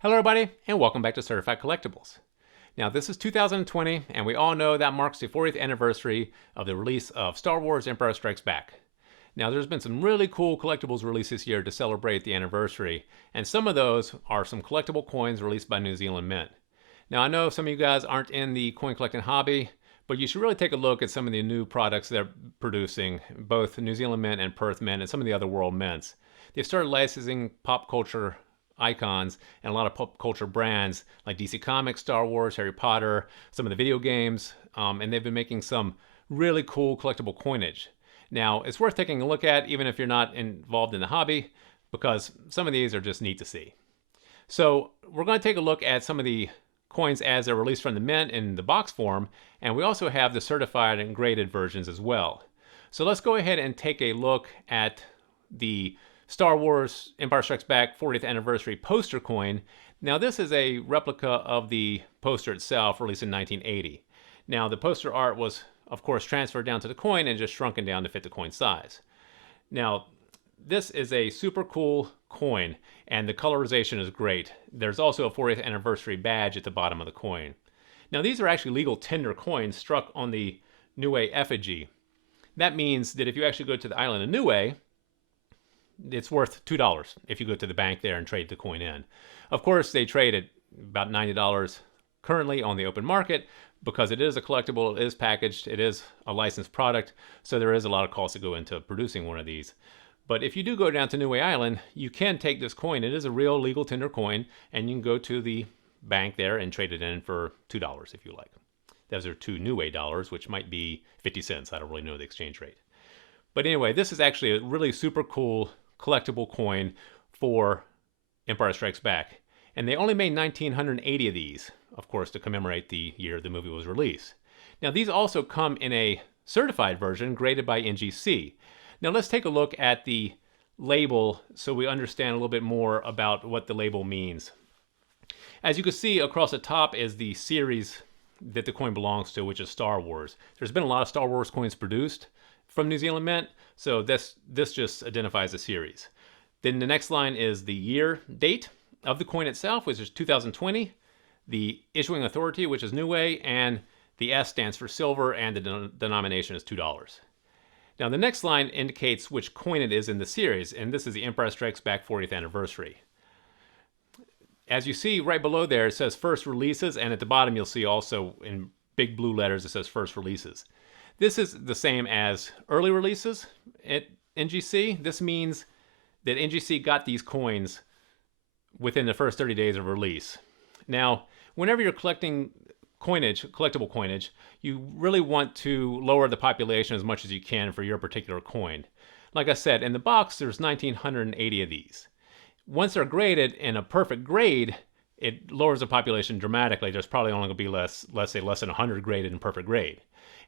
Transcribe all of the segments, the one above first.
Hello everybody, and welcome back to Certified Collectibles. Now this is 2020, and we all know that marks the 40th anniversary of the release of Star Wars Empire Strikes Back. Now there's been some really cool collectibles released this year to celebrate the anniversary, and some of those are some collectible coins released by New Zealand Mint. Now I know some of you guys aren't in the coin collecting hobby, but you should really take a look at some of the new products they're producing, both New Zealand Mint and Perth Mint and some of the other world mints. They've started licensing pop culture icons and a lot of pop culture brands like DC Comics, Star Wars, Harry Potter, some of the video games, and they've been making some really cool collectible coinage. Now, it's worth taking a look at even if you're not involved in the hobby, because some of these are just neat to see. So we're going to take a look at some of the coins as they're released from the mint in the box form, and we also have the certified and graded versions as well. So let's go ahead and take a look at the Star Wars Empire Strikes Back 40th Anniversary poster coin. Now this is a replica of the poster itself, released in 1980. Now the poster art was, of course, transferred down to the coin and just shrunken down to fit the coin size. Now this is a super cool coin, and the colorization is great. There's also a 40th Anniversary badge at the bottom of the coin. Now these are actually legal tender coins struck on the Niue effigy. That means that if you actually go to the island of Niue, it's worth $2 if you go to the bank there and trade the coin in. Of course, they trade at about $90 currently on the open market because it is a collectible, it is packaged, it is a licensed product, so there is a lot of costs that go into producing one of these. But if you do go down to Niue Island, you can take this coin. It is a real legal tender coin, and you can go to the bank there and trade it in for $2 if you like. Those are 2 Niue dollars, which might be 50 cents. I don't really know the exchange rate. But anyway, this is actually a really super cool collectible coin for Empire Strikes Back. And they only made 1,980 of these, of course, to commemorate the year the movie was released. Now, these also come in a certified version graded by NGC. Now, let's take a look at the label so we understand a little bit more about what the label means. As you can see, across the top is the series that the coin belongs to, which is Star Wars. There's been a lot of Star Wars coins produced from New Zealand Mint, so this just identifies the series. Then the next line is the year date of the coin itself, which is 2020, the issuing authority, which is Niue, and the S stands for silver, and the denomination is $2. Now the next line indicates which coin it is in the series, and this is the Empire Strikes Back 40th Anniversary. As you see right below there, it says first releases, and at the bottom you'll see also in big blue letters it says first releases. This is the same as early releases at NGC. This means that NGC got these coins within the first 30 days of release. Now, whenever you're collecting coinage, collectible coinage, you really want to lower the population as much as you can for your particular coin. Like I said, in the box, there's 1,980 of these. Once they're graded in a perfect grade, it lowers the population dramatically. There's probably only going to be let's say less than 100 graded in perfect grade.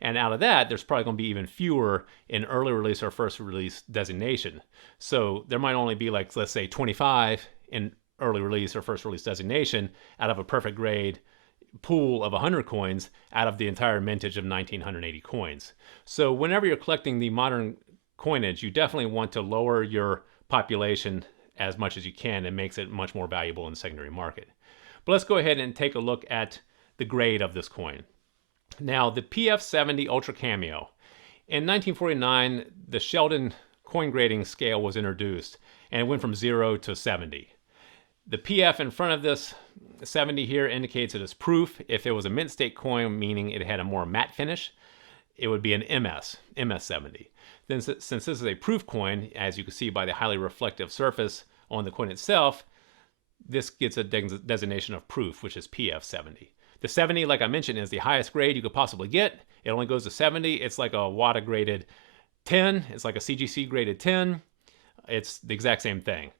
And out of that, there's probably going to be even fewer in early release or first release designation. So there might only be like, let's say 25 in early release or first release designation out of a perfect grade pool of 100 coins out of the entire mintage of 1,980 coins. So whenever you're collecting the modern coinage, you definitely want to lower your population as much as you can. It makes it much more valuable in the secondary market. But let's go ahead and take a look at the grade of this coin. Now, the PF70 Ultra Cameo. In 1949, the Sheldon coin grading scale was introduced, and it went from 0 to 70. The PF in front of this 70 here indicates it as proof. If it was a mint state coin, meaning it had a more matte finish, it would be an MS70. Then, since this is a proof coin, as you can see by the highly reflective surface on the coin itself, this gets a designation of proof, which is PF70. The 70, like I mentioned, is the highest grade you could possibly get. It only goes to 70. It's like a WADA graded 10. It's like a CGC graded 10. It's the exact same thing.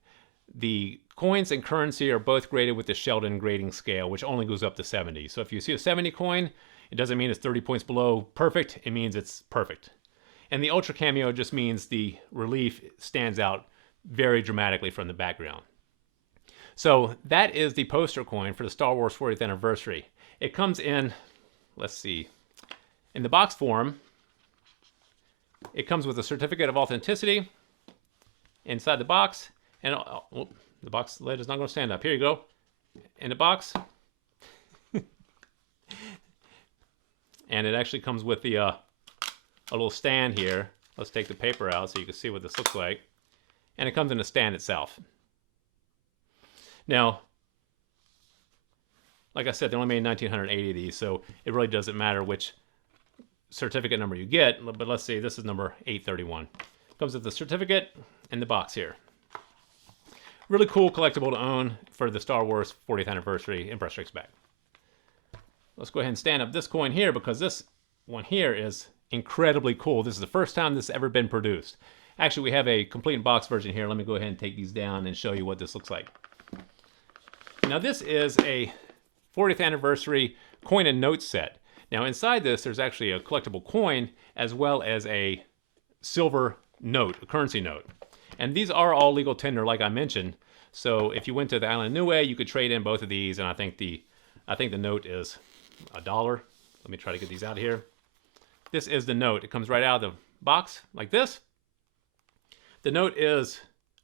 The coins and currency are both graded with the Sheldon grading scale, which only goes up to 70. So if you see a 70 coin, it doesn't mean it's 30 points below perfect. It means it's perfect. And the Ultra Cameo just means the relief stands out very dramatically from the background. So that is the poster coin for the Star Wars 40th Anniversary. It comes in, let's see, in the box form. It comes with a certificate of authenticity inside the box, and the box lid is not going to stand up. Here you go. in the box. And it actually comes with the a little stand here. Let's take the paper out so you can see what this looks like. And it comes in the stand itself. Now, like I said, they only made 1,980 of these, so it really doesn't matter which certificate number you get. But let's see, this is number 831. Comes with the certificate in the box here. Really cool collectible to own for the Star Wars 40th anniversary Empire Strikes Back. Let's go ahead and stand up this coin here because this one here is incredibly cool. This is the first time this has ever been produced. Actually, we have a complete box version here. Let me go ahead and take these down and show you what this looks like. Now, this is a 40th anniversary coin and note set. Now, inside this, there's actually a collectible coin as well as a silver note, a currency note. And these are all legal tender, like I mentioned. So if you went to the Island of Niue, you could trade in both of these, and I think the note is $1. Let me try to get these out of here. This is the note. It comes right out of the box like this. The note is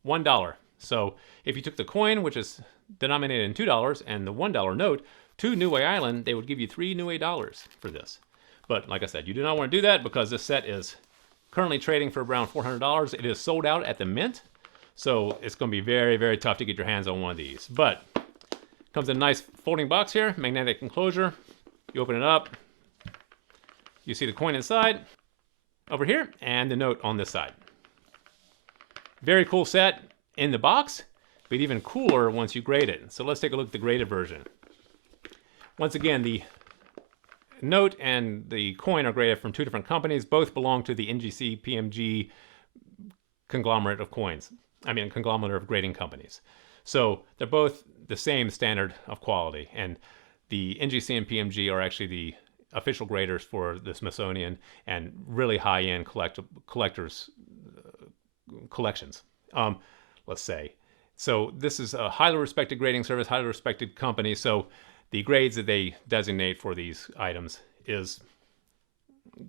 $1. So if you took the coin, which is denominated in $2, and the $1 note to Niue Island, they would give you $3 Niue for this. But like I said, you do not want to do that because this set is currently trading for around $400. It is sold out at the mint, so it's going to be very, very tough to get your hands on one of these. But it comes in a nice folding box here, magnetic enclosure. You open it up, you see the coin inside over here, and the note on this side. Very cool set in the box, but even cooler once you grade it. So let's take a look at the graded version. Once again, the note and the coin are graded from two different companies. Both belong to the NGC PMG conglomerate of coins. Conglomerate of grading companies. So they're both the same standard of quality. And the NGC and PMG are actually the official graders for the Smithsonian and really high-end collectors collections, let's say. So this is a highly respected grading service, highly respected company. So the grades that they designate for these items is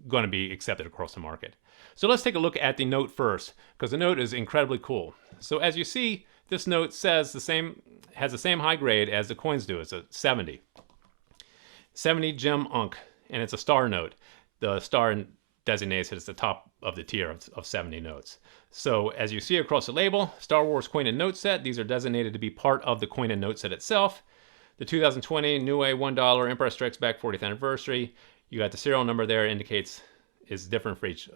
going to be accepted across the market. So let's take a look at the note first, because the note is incredibly cool. So as you see, this note has the same high grade as the coins do. It's a 70. 70 gem unk, and it's a star note. The star designates it as the top of the tier of 70 notes. So as you see across the label, Star Wars coin and note set, these are designated to be part of the coin and note set itself. The 2020 Niue $1 Empire Strikes Back 40th anniversary, you got the serial number there, indicates is different for each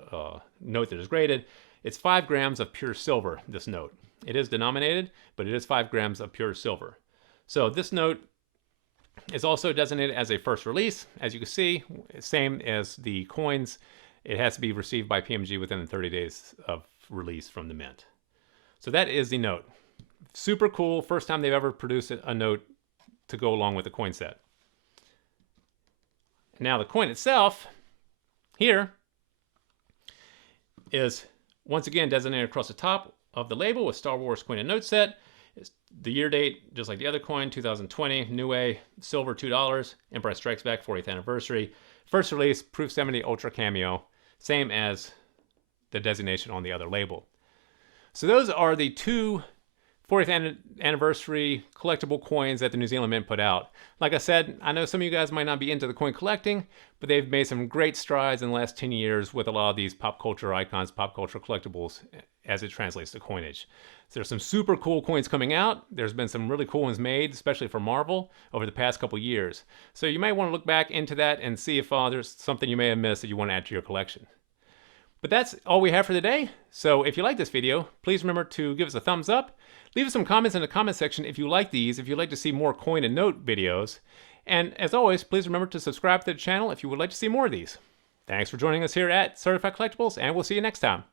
note that is graded. It's 5 grams of pure silver, this note. It is denominated, but it is 5 grams of pure silver. So this note is also designated as a first release. As you can see, same as the coins, it has to be received by PMG within 30 days of release from the mint. So that is the note. Super cool. First time they've ever produced a note to go along with the coin set. Now the coin itself here is once again designated across the top of the label with Star Wars coin and note set. It's the year date, just like the other coin, 2020, Niue, silver $2, Empire Strikes Back 40th anniversary. First release, Proof 70 Ultra Cameo, same as the designation on the other label. So those are the two 40th anniversary collectible coins that the New Zealand Mint put out. Like I said, I know some of you guys might not be into the coin collecting, but they've made some great strides in the last 10 years with a lot of these pop culture icons, pop culture collectibles, as it translates to coinage. So there's some super cool coins coming out. There's been some really cool ones made, especially for Marvel, over the past couple years. So you might want to look back into that and see if there's something you may have missed that you want to add to your collection. But that's all we have for today. So if you like this video, please remember to give us a thumbs up. Leave us some comments in the comment section if you like these, if you'd like to see more coin and note videos. And as always, please remember to subscribe to the channel if you would like to see more of these. Thanks for joining us here at Certified Collectibles, and we'll see you next time.